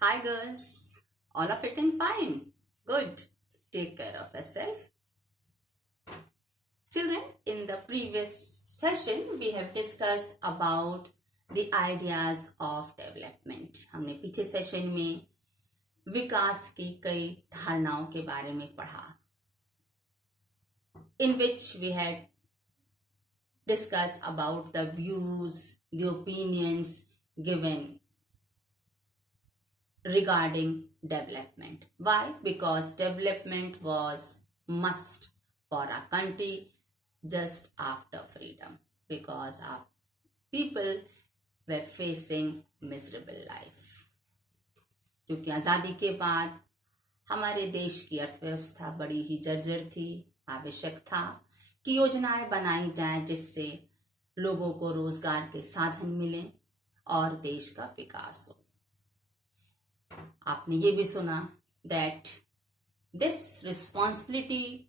Hi girls, all are fit and fine. Good. Take care of yourself. Children, in the previous session we have discussed about the ideas of development. हमने पीछे सेशन में विकास की कई धारणाओं के बारे में पढ़ा, in which we had discussed about the views, the opinions given regarding development. Why? Because development was must for our country just after freedom, because our people were facing miserable life. क्योंकि आज़ादी के बाद हमारे देश की अर्थव्यवस्था बड़ी ही जर्जर थी। आवश्यक था कि योजनाएं बनाई जाएं जिससे लोगों को रोजगार के साधन मिले और देश का विकास हो। आपने ये भी सुना that this responsibility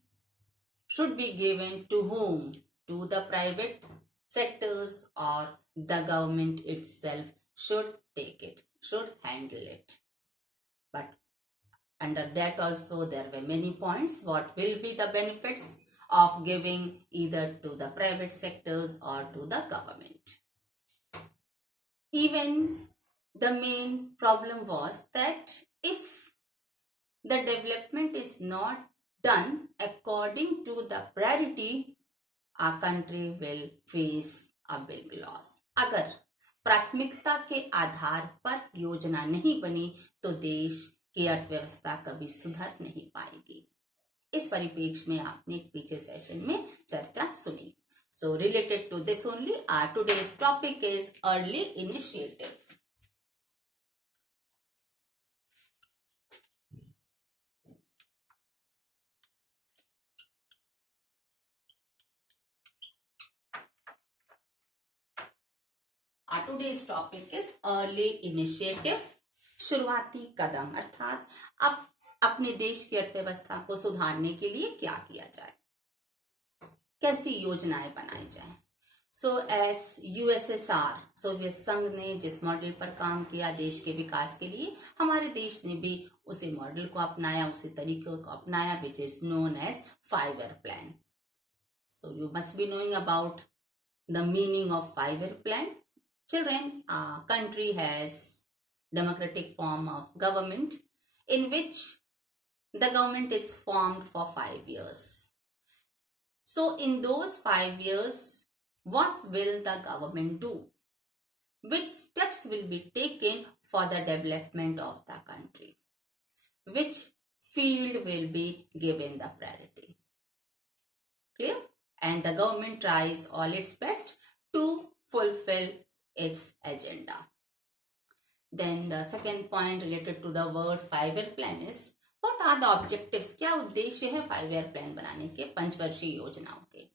should be given to whom? To the private sectors, or the government itself should take it, should handle it. But under that also there were many points. What will be the benefits of giving either to the private sectors or to the government? Even the main problem was that if the development is not done according to the priority, our country will face a big loss. अगर प्राथमिकता के आधार पर योजना नहीं बनी तो देश की अर्थव्यवस्था कभी सुधर नहीं पाएगी। इस परिप्रेक्ष्य में आपने पीछे सेशन में चर्चा सुनी। So related to this only, our today's topic is early initiative. Our today's topic is early initiative, शुरुआती कदम, अर्थात अब अपने देश की अर्थव्यवस्था को सुधारने के लिए क्या किया जाए, कैसी योजनाएं बनाई जाए। सो एस यूएसएसआर, सोवियत संघ ने जिस मॉडल पर काम किया देश के विकास के लिए, हमारे देश ने भी उसी मॉडल को अपनाया, उसी तरीकों को अपनाया, which is known as 5-year plan. So you must be knowing about the meaning of 5-year plan. Children, our country has democratic form of government in which the government is formed for 5 years. So in those 5 years, what will the government do? Which steps will be taken for the development of the country? Which field will be given the priority? Clear? And the government tries all its best to fulfill its agenda. Then the second point related to the word 5-year plan is, what are the objectives? क्या उद्देश्य है 5-year plan बनाने के, पंचवर्षीय योजनाओं के?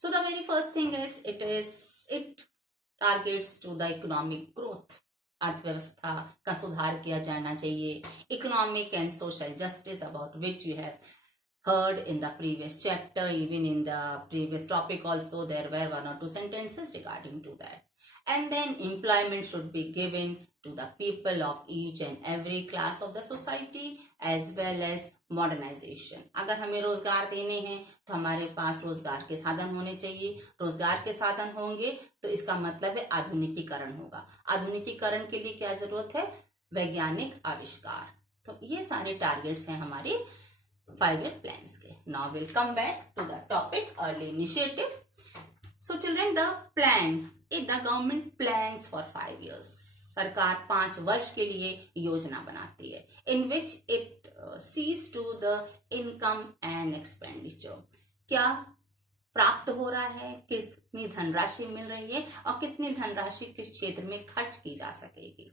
So the very first thing is it targets to the economic growth. अर्थव्यवस्था का सुधार किया जाना चाहिए. Economic and social justice, about which you have heard in the previous chapter, even in the previous topic also there were 1 or 2 sentences regarding to that. And then employment should be given to the people of each and every class of the society, as well as modernization. अगर हमें रोजगार देने हैं तो हमारे पास रोजगार के साधन होने चाहिए. रोजगार के साधन होंगे तो इसका मतलब है आधुनिकीकरण होगा. आधुनिकीकरण के लिए क्या जरूरत है? वैज्ञानिक आविष्कार. तो ये सारे टारगेट्स हैं हमारे 5-year plans के. Now we'll come back to the topic early initiative. So children, the plan, the government plans for 5 years. सरकार 5 वर्ष के लिए योजना बनाती है, in which it sees to the income and expenditure. क्या प्राप्त हो रहा है, कितनी धनराशि मिल रही है और कितनी धनराशि किस क्षेत्र में खर्च की जा सकेगी.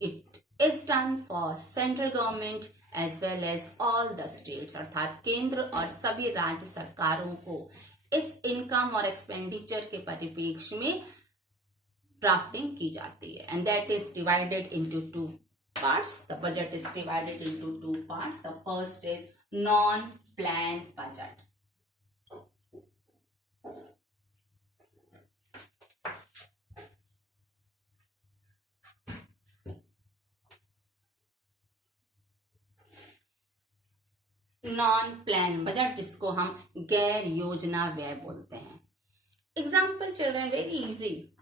It is done for central government as well as all the states, अर्थात केंद्र और सभी राज्य सरकारों को इस इनकम और एक्सपेंडिचर के परिप्रेक्ष्य में ड्राफ्टिंग की जाती है. And that is divided into 2 parts. The budget is divided into 2 parts. The first is non-plan budget. Non plan budget, जिसको हम गैर योजना व्यय बोलते हैं। Example children, very easy.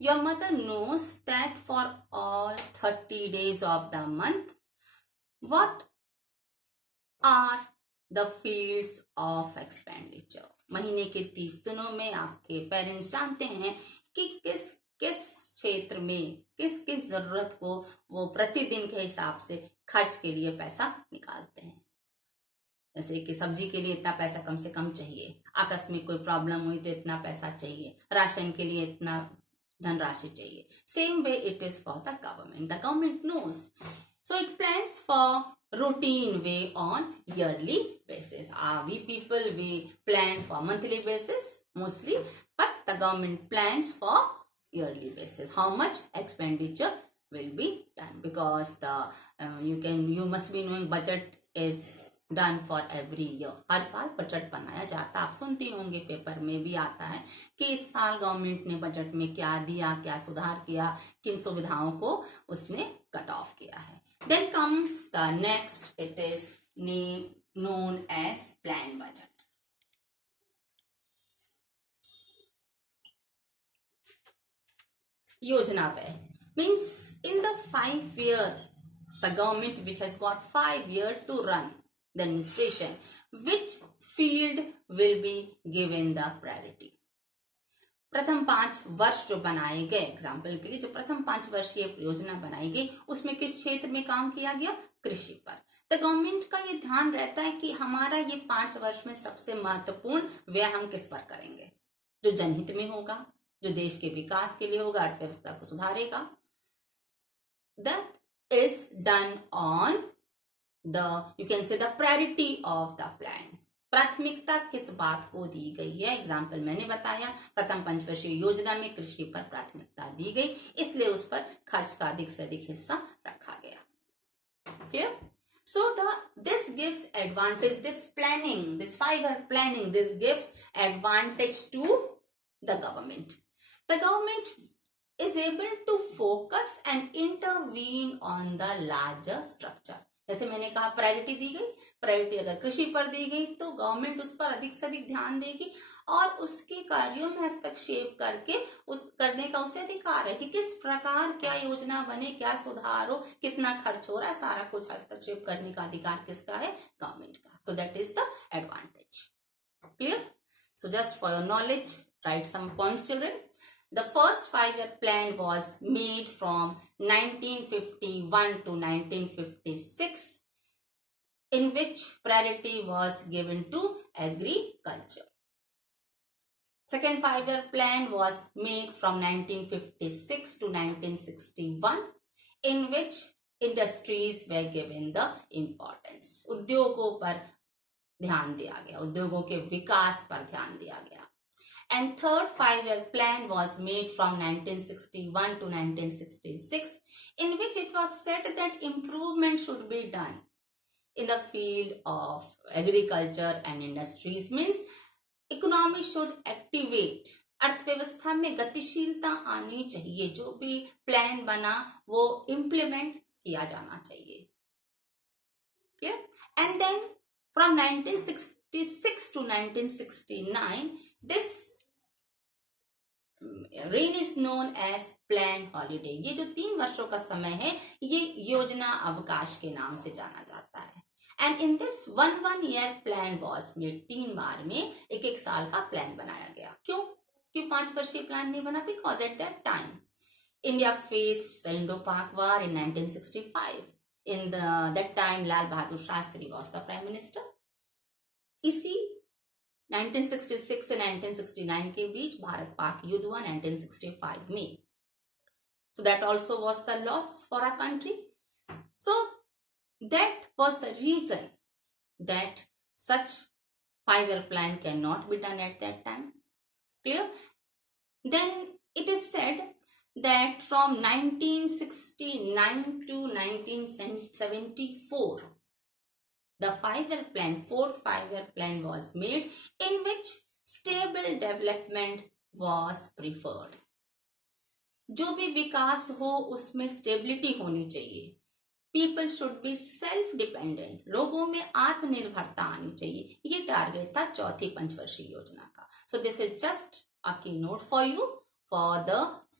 Your mother knows that for all 30 days of the month what are the fields of expenditure। महीने के 30 दिनों में आपके पेरेंट्स जानते हैं कि किस किस क्षेत्र में किस किस जरूरत को वो प्रतिदिन के हिसाब से खर्च के लिए पैसा निकालते हैं। जैसे कि सब्जी के लिए इतना पैसा कम से कम चाहिए, आकस्मिक कोई प्रॉब्लम हुई तो इतना पैसा चाहिए, राशन के लिए इतना धनराशि चाहिए। Same way it is for the government knows, so it plans for routine way on yearly basis. We people, we plan for monthly basis mostly, but the government plans for yearly basis how much expenditure will be done, because the you must be knowing budget is done for every year। हर साल बजट बनाया जाता है। आप सुनती होंगे, पेपर में भी आता है कि इस साल गवर्नमेंट ने बजट में क्या दिया, क्या सुधार किया, किन सुविधाओं को उसने कट ऑफ किया है। Then comes the next, it is known as plan budget। योजना व्यय means in the 5 year, the government which has got 5 year to run the administration, which field will be given the priority। प्रथम 5 वर्ष जो बनाए गए, एग्जाम्पल के लिए जो प्रथम 5 वर्षीय योजना बनाई गई, उसमें किस क्षेत्र में काम किया गया? कृषि पर। तो गवर्नमेंट का ये ध्यान रहता है कि हमारा ये 5 वर्ष में सबसे महत्वपूर्ण व्यय हम किस पर करेंगे, जो जनहित में होगा, जो देश के विकास के लिए होगा, अर्थव्यवस्था को सुधारेगा। That is done on the, you can say the priority of the plan. प्राथमिकता किस बात को दी गई है? एग्जाम्पल मैंने बताया, प्रथम पंचवर्षीय योजना में कृषि पर प्राथमिकता दी गई, इसलिए उस पर खर्च का अधिक से अधिक हिस्सा रखा गया। Clear? So this gives advantage, this planning, this 5-year planning, this gives advantage to the government। The government is able to focus and intervene on the larger structure। जैसे मैंने कहा, प्रायोरिटी दी गई, प्रायोरिटी अगर कृषि पर दी गई तो गवर्नमेंट उस पर अधिक से अधिक ध्यान देगी और उसके कार्यों में हस्तक्षेप करके उस करने का उसे अधिकार है कि किस प्रकार क्या योजना बने, क्या सुधार हो, कितना खर्च हो रहा है, सारा कुछ हस्तक्षेप करने का अधिकार किसका है? गवर्नमेंट का। So that is the advantage. Clear? So just for your knowledge, write some points children. The first 5-year plan was made from 1951 to 1956, in which priority was given to agriculture। Second 5-year plan was made from 1956 to 1961, in which industries were given the importance। उद्योगों पर ध्यान दिया गया, उद्योगों के विकास पर ध्यान दिया गया। And third 5-year plan was made from 1961 to 1966, in which it was said that improvement should be done in the field of agriculture and industries, means economy should activate, अर्थव्यवस्था में गतिशीलता आनी चाहिए, जो भी प्लान बना वो इम्प्लीमेंट किया जाना चाहिए। Clear? And then from 1966 to 1969, this reign is known as plan holiday। ये जो 3 वर्षों का समय है, ये योजना अवकाश के नाम से जाना जाता है। And in this 1-year plan was made, 3 बार में 1-1 साल का प्लान बनाया गया। क्यों 5 वर्षीय प्लान नहीं बना? Because at that time India faced the Indo-Pak War in 1965। In that time Lal Bahadur Shastri was the prime minister। इसी 1966 से 1969 के बीच भारत पाक युद्ध हुआ 1965 में। So that also was the loss for our country। So that was the reason that such 5-year plan cannot be done at that time। Clear? Then it is said that from 1969 to 1974, the 5-year plan, fourth 5-year plan was made, in which stable development was preferred। जो भी विकास हो उसमें स्टेबिलिटी होनी चाहिए, people should be self dependent, लोगों में आत्मनिर्भरता आनी चाहिए। ये टारगेट था चौथी पंचवर्षीय योजना का। So this is just a key note for you for the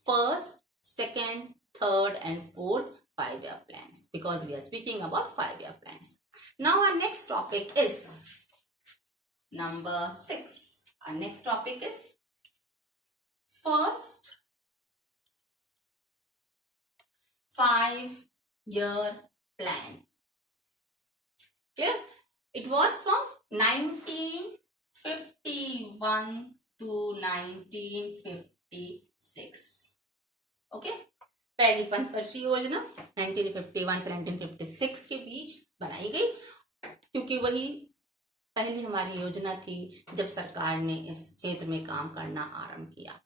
first, second, third and fourth 5-year plans, because we are speaking about 5-year plans. Now our next topic is number 6. Our next topic is first 5-year plan. Clear? It was from 1951 to 1956. Okay? पहली पंचवर्षीय योजना 1951 से 1956 के बीच बनाई गई, क्योंकि वही पहली हमारी योजना थी जब सरकार ने इस क्षेत्र में काम करना आरंभ किया।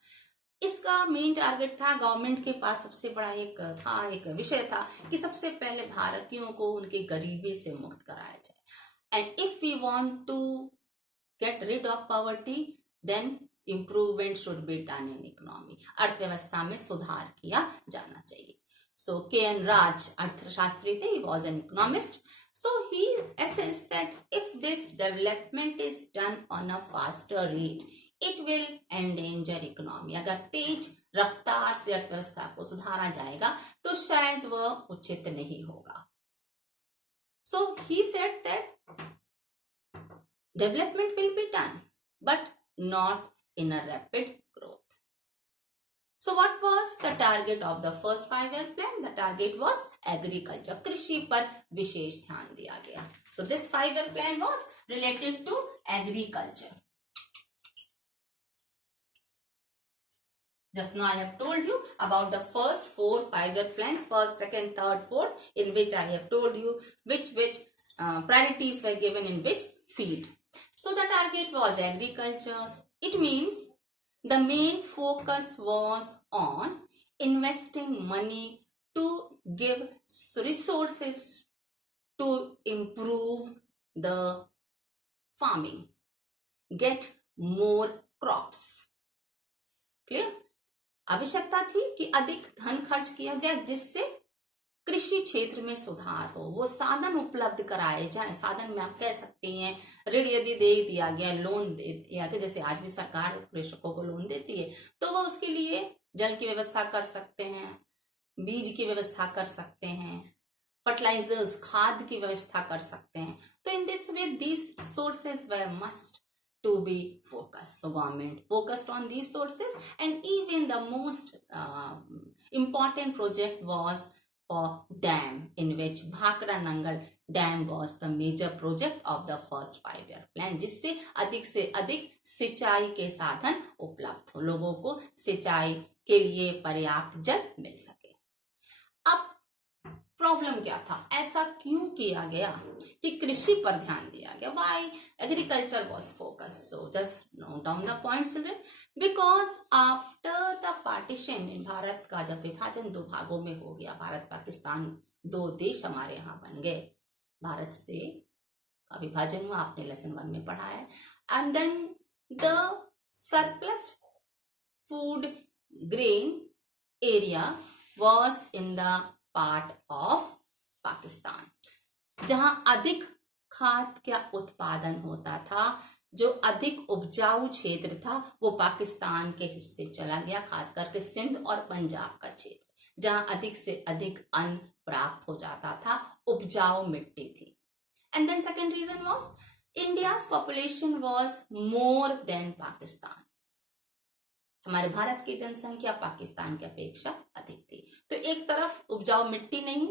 इसका मेन टारगेट था, गवर्नमेंट के पास सबसे बड़ा एक विषय था कि सबसे पहले भारतीयों को उनके गरीबी से मुक्त कराया जाए। And if we want to get rid of poverty then improvement should be done in economy, अर्थव्यवस्था में सुधार किया जाना चाहिए। सो के.एन. राज अर्थशास्त्री थे, he was an economist. So he assessed that if this development is done on a faster rate, it will endanger economy. अगर तेज रफ्तार से अर्थव्यवस्था को सुधारा जाएगा तो शायद वह उचित नहीं होगा। So he said that development will be done, but not in a rapid growth. So what was the target of the first 5-year plan? The target was agriculture. कृषि पर विशेष ध्यान दिया गया. So this 5-year plan was related to agriculture. Just now I have told you about the first 4 5-year plans, first, second, third, fourth, in which I have told you which priorities were given in which field. So the target was agriculture. It means the main focus was on investing money to give resources to improve the farming, get more crops. Clear? आवश्यकता थी कि अधिक धन खर्च किया जाए जिससे कृषि क्षेत्र में सुधार हो, वो साधन उपलब्ध कराए जाए। साधन में आप कह सकते हैं ऋण यदि दे दिया गया, लोन दे दिया गया, जैसे आज भी सरकार कृषकों को लोन देती है, तो वो उसके लिए जल की व्यवस्था कर सकते हैं, बीज की व्यवस्था कर सकते हैं, फर्टिलाइजर्स खाद की व्यवस्था कर सकते हैं। तो in this way these sources were must to be focused. So government focused on these sources, and even the most important project was for dam, in which Bhakra Nangal dam was the major project of the first 5-year plan, जिससे अधिक से अधिक सिंचाई के साधन उपलब्ध हो, लोगों को सिंचाई के लिए पर्याप्त जल मिल सके। अब प्रॉब्लम क्या था, ऐसा क्यों किया गया कि कृषि पर ध्यान दिया गया? Why agriculture was focused? So just note down the points children. Because after the partition in Bharat का जब विभाजन 2 भागों में हो गया, भारत पाकिस्तान 2 देश हमारे यहाँ बन गए, भारत से का विभाजन हुआ, आपने लेसन 1 में पढ़ा है। And then the surplus food grain area was in the part of Pakistan, जहां अधिक खाद का उत्पादन होता था, जो अधिक उपजाऊ क्षेत्र था वो पाकिस्तान के हिस्से चला गया, खास करके सिंध और पंजाब का क्षेत्र, जहां अधिक से अधिक अन्न प्राप्त हो जाता था, उपजाऊ मिट्टी थी। And then second reason was India's population was more than Pakistan. हमारे भारत की जनसंख्या पाकिस्तान की अपेक्षा अधिक थी, तो एक तरफ उपजाऊ मिट्टी नहीं,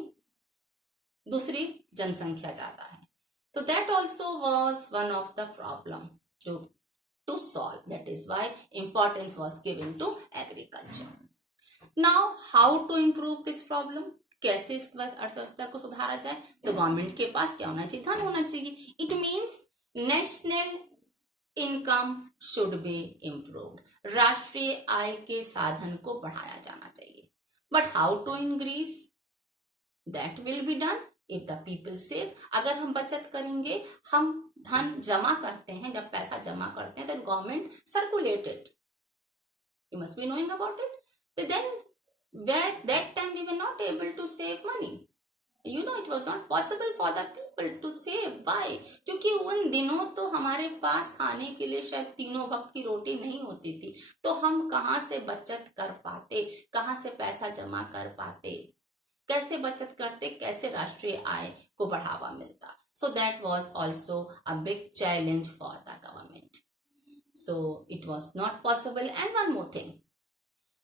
दूसरी जनसंख्या ज्यादा है, तो that also was one of the problem to solve. That is why importance was given to agriculture. Now how to improve this problem, कैसे इस अर्थव्यवस्था को सुधारा जाए? तो गवर्नमेंट के पास क्या होना चाहिए? धन होना चाहिए. It means national income should be improved, राष्ट्रीय आय के साधन को बढ़ाया जाना चाहिए. But how to increase? That will be done if the people save. अगर हम बचत करेंगे, हम धन जमा करते हैं, जब पैसा जमा करते हैं then government circulate it. You must be knowing about it. Then that time we were not able to save money. It was not possible for the people to save. Why? क्योंकि उन दिनों तो हमारे पास खाने के लिए शायद 3 वक्त की रोटी नहीं होती थी, तो हम कहाँ से बचत कर पाते, कहाँ से पैसा जमा कर पाते, कैसे बचत करते, कैसे राष्ट्रीय आय को बढ़ावा मिलता. So that was also a big challenge for the government. So it was not possible. And one more thing,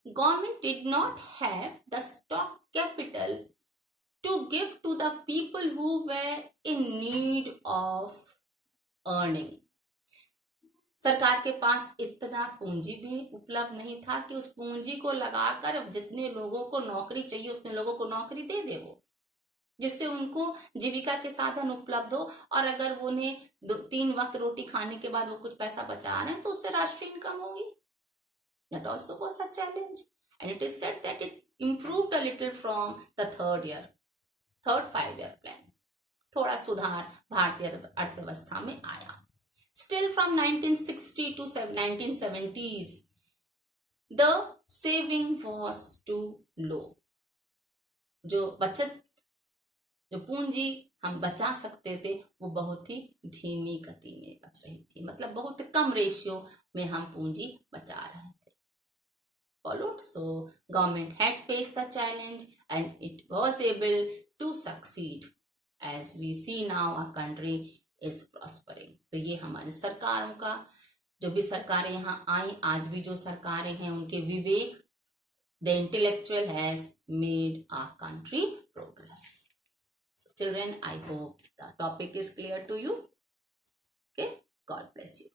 government did not have the stock capital to give to the people who were in need of earning. सरकार के पास इतना पूंजी भी उपलब्ध नहीं था कि उस पूंजी को लगाकर जितने लोगों को नौकरी चाहिए उतने लोगों को नौकरी दे दे वो, जिससे उनको जीविका के साधन उपलब्ध हो, और अगर वो उन्हें 3 वक्त रोटी खाने के बाद वो कुछ पैसा बचा रहे हैं तो उससे राष्ट्रीय इनकम होगी. That also was a challenge, and it is said that it improved a little from the third 5-year plan. थोड़ा सुधार भारतीय अर्थव्यवस्था में आया. Still from 1960 to 1970s, the saving was too low. जो पूंजी हम बचा सकते थे वो बहुत ही धीमी गति में बच रही थी, मतलब बहुत कम रेशियो में हम पूंजी बचा रहे थे. Followed, so government had faced the challenge and it was able to succeed. As we see now, our country is prospering. तो ये हमारे सरकारों का, जो भी सरकारें यहाँ आई, आज भी जो सरकारें हैं, उनके विवेक, the intellectual has made our country progress. So children, I hope the topic is clear to you. Okay, God bless you.